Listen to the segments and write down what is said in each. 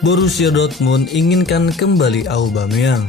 Borussia Dortmund inginkan kembali Aubameyang.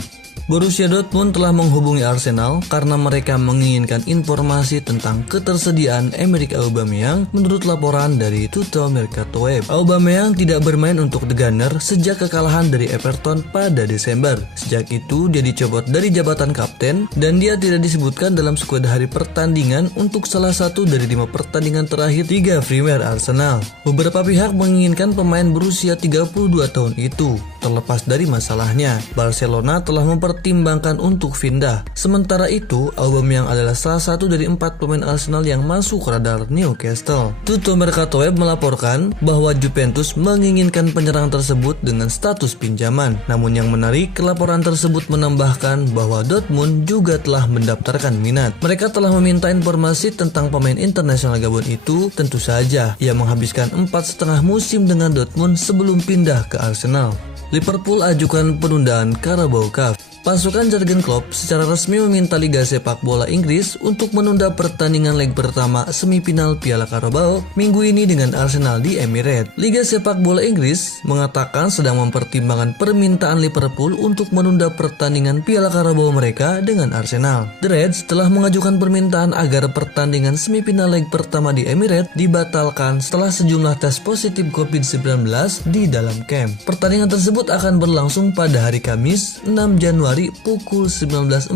Borussia Dortmund telah menghubungi Arsenal karena mereka menginginkan informasi tentang ketersediaan Emerick Aubameyang menurut laporan dari Tutto Mercato Web. Aubameyang tidak bermain untuk The Gunners sejak kekalahan dari Everton pada Desember. Sejak itu dia dicopot dari jabatan kapten dan dia tidak disebutkan dalam skuad hari pertandingan untuk salah satu dari 5 pertandingan terakhir Liga Premier Arsenal. Beberapa pihak menginginkan pemain berusia 32 tahun itu. Terlepas dari masalahnya, Barcelona telah mempertimbangkan untuk pindah. Sementara itu, Aubameyang adalah salah satu dari 4 pemain Arsenal yang masuk radar Newcastle. Tutto Mercato Web melaporkan bahwa Juventus menginginkan penyerang tersebut dengan status pinjaman. Namun yang menarik, laporan tersebut menambahkan bahwa Dortmund juga telah mendaftarkan minat. Mereka telah meminta informasi tentang pemain internasional Gabon itu. Tentu saja, ia menghabiskan 4,5 musim dengan Dortmund sebelum pindah ke Arsenal. Liverpool ajukan penundaan Carabao Cup. Pasukan Jurgen Klopp secara resmi meminta Liga Sepak Bola Inggris untuk menunda pertandingan leg pertama semifinal Piala Carabao minggu ini dengan Arsenal di Emirates. Liga Sepak Bola Inggris mengatakan sedang mempertimbangkan permintaan Liverpool untuk menunda pertandingan Piala Carabao mereka dengan Arsenal. The Reds telah mengajukan permintaan agar pertandingan semifinal leg pertama di Emirates dibatalkan setelah sejumlah tes positif COVID-19 di dalam camp. Pertandingan tersebut akan berlangsung pada hari Kamis 6 Januari pukul 19.45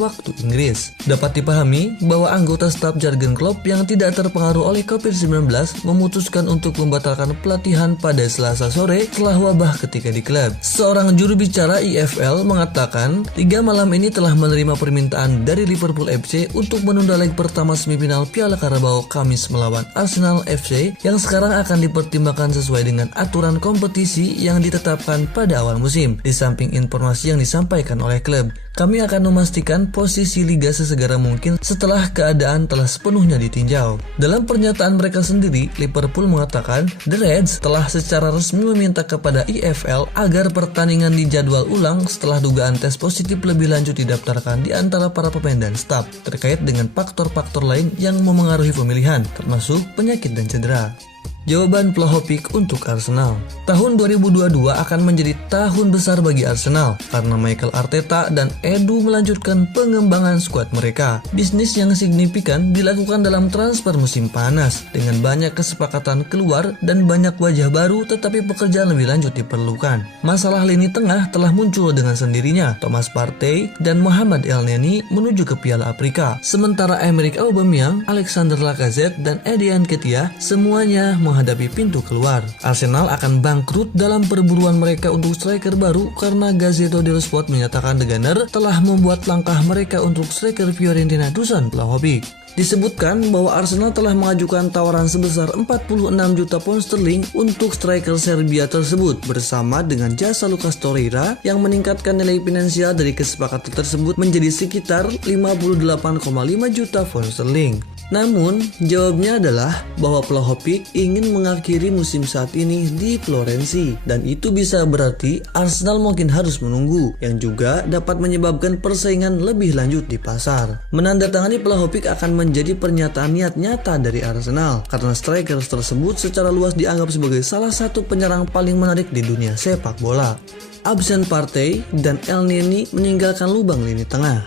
waktu Inggris. Dapat dipahami bahwa anggota staf Jurgen Klopp yang tidak terpengaruh oleh COVID-19 memutuskan untuk membatalkan pelatihan pada Selasa sore setelah wabah ketika di klub. Seorang juru bicara IFL mengatakan, Liga malam ini telah menerima permintaan dari Liverpool FC untuk menunda leg pertama semifinal Piala Carabao Kamis melawan Arsenal FC yang sekarang akan dipertimbangkan sesuai dengan aturan kompetisi yang ditetapkan pada awal musim. Di samping informasi yang disampaikan oleh klub, kami akan memastikan posisi Liga sesegera mungkin setelah keadaan telah sepenuhnya ditinjau. Dalam pernyataan mereka sendiri, Liverpool mengatakan The Reds telah secara resmi meminta kepada IFL agar pertandingan dijadwal ulang setelah dugaan tes positif lebih lanjut didaftarkan di antara para pemain dan staf terkait dengan faktor-faktor lain yang memengaruhi pemilihan, termasuk penyakit dan cedera. Jawaban Vlahovic untuk Arsenal. Tahun 2022 akan menjadi tahun besar bagi Arsenal karena Mikel Arteta dan Edu melanjutkan pengembangan skuad mereka. Bisnis yang signifikan dilakukan dalam transfer musim panas dengan banyak kesepakatan keluar dan banyak wajah baru, tetapi pekerjaan lebih lanjut diperlukan. Masalah lini tengah telah muncul dengan sendirinya. Thomas Partey dan Mohamed Elneny menuju ke Piala Afrika. Sementara Emerick Aubameyang, Alexander Lacazette dan Eddie Nketiah semuanya menghadapi pintu keluar. Arsenal akan bangkrut dalam perburuan mereka untuk striker baru karena Gazzetta dello Sport menyatakan The Gunners telah membuat langkah mereka untuk striker Fiorentina Dusan Vlahovic. Disebutkan bahwa Arsenal telah mengajukan tawaran sebesar 46 juta pound sterling untuk striker Serbia tersebut bersama dengan jasa Lucas Torreira yang meningkatkan nilai finansial dari kesepakatan tersebut menjadi sekitar 58,5 juta pound sterling. Namun, jawabnya adalah bahwa Vlahovic ingin mengakhiri musim saat ini di Florensi dan itu bisa berarti Arsenal mungkin harus menunggu, yang juga dapat menyebabkan persaingan lebih lanjut di pasar. Menandatangani Vlahovic akan menjadi pernyataan niat nyata dari Arsenal karena striker tersebut secara luas dianggap sebagai salah satu penyerang paling menarik di dunia sepak bola. Absen Partey dan Elneny meninggalkan lubang lini tengah.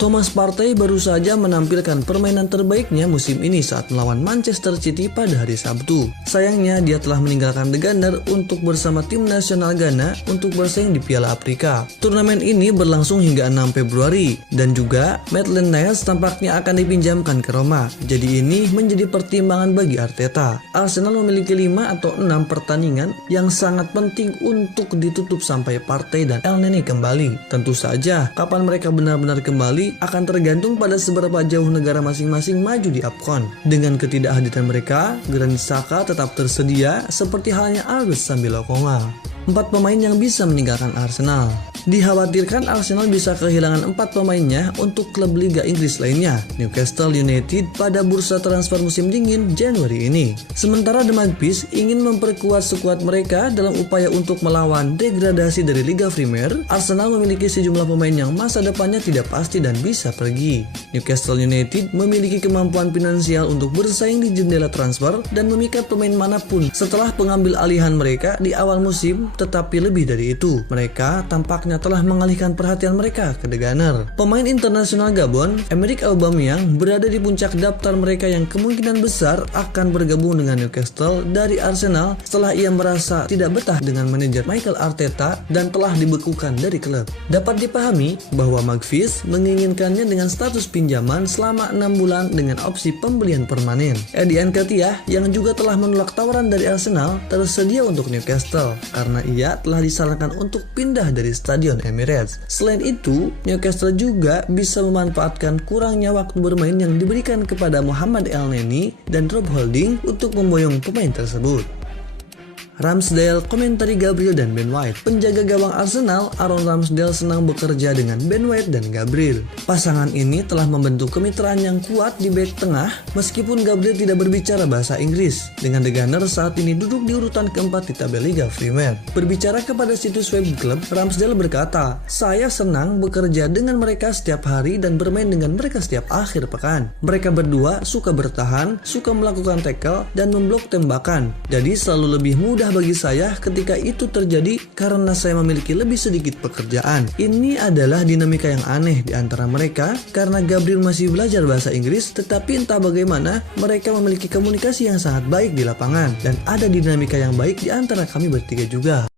Thomas Partey baru saja menampilkan permainan terbaiknya musim ini saat melawan Manchester City pada hari Sabtu. Sayangnya dia telah meninggalkan The Gunners untuk bersama tim nasional Ghana untuk bersaing di Piala Afrika. Turnamen ini berlangsung hingga 6 Februari dan juga Maitland-Niles tampaknya akan dipinjamkan ke Roma. Jadi ini menjadi pertimbangan bagi Arteta. Arsenal memiliki 5 atau 6 pertandingan yang sangat penting untuk ditutup sampai Partey dan Elneny kembali. Tentu saja kapan mereka benar-benar kembali akan tergantung pada seberapa jauh negara masing-masing maju di AFCON. Dengan ketidakhadiran mereka, Granit Xhaka tetap tersedia seperti halnya Albert Sambi Lokonga. 4 pemain yang bisa meninggalkan Arsenal. Dikhawatirkan Arsenal bisa kehilangan 4 pemainnya untuk klub Liga Inggris lainnya, Newcastle United, pada bursa transfer musim dingin Januari ini. Sementara The Magpies ingin memperkuat skuad mereka dalam upaya untuk melawan degradasi dari Liga Premier, Arsenal memiliki sejumlah pemain yang masa depannya tidak pasti dan bisa pergi. Newcastle United memiliki kemampuan finansial untuk bersaing di jendela transfer dan memikat pemain manapun setelah pengambil alihan mereka di awal musim, tetapi lebih dari itu, mereka tampaknya telah mengalihkan perhatian mereka ke The Gunner. Pemain internasional Gabon, Emerick Aubameyang, berada di puncak daftar mereka yang kemungkinan besar akan bergabung dengan Newcastle dari Arsenal setelah ia merasa tidak betah dengan manajer Mikel Arteta dan telah dibekukan dari klub. Dapat dipahami bahwa Magpies menginginkannya dengan status pinjaman selama 6 bulan dengan opsi pembelian permanen. Eddie Nketiah yang juga telah menolak tawaran dari Arsenal tersedia untuk Newcastle karena ia telah disarankan untuk pindah dari Stadion Emirates. Selain itu, Newcastle juga bisa memanfaatkan kurangnya waktu bermain yang diberikan kepada Mohamed Elneny dan Rob Holding untuk memboyong pemain tersebut. Ramsdale, komentari Gabriel dan Ben White. Penjaga gawang Arsenal, Aaron Ramsdale, senang bekerja dengan Ben White dan Gabriel. Pasangan ini telah membentuk kemitraan yang kuat di bek tengah meskipun Gabriel tidak berbicara bahasa Inggris. Dengan The Gunners saat ini duduk di urutan keempat di tabel Liga Premier. Berbicara kepada situs web klub, Ramsdale berkata, "Saya senang bekerja dengan mereka setiap hari dan bermain dengan mereka setiap akhir pekan. Mereka berdua suka bertahan, suka melakukan tackle dan memblok tembakan. Jadi selalu lebih mudah bagi saya ketika itu terjadi karena saya memiliki lebih sedikit pekerjaan. Ini adalah dinamika yang aneh di antara mereka karena Gabriel masih belajar bahasa Inggris, tetapi entah bagaimana mereka memiliki komunikasi yang sangat baik di lapangan dan ada dinamika yang baik di antara kami bertiga juga."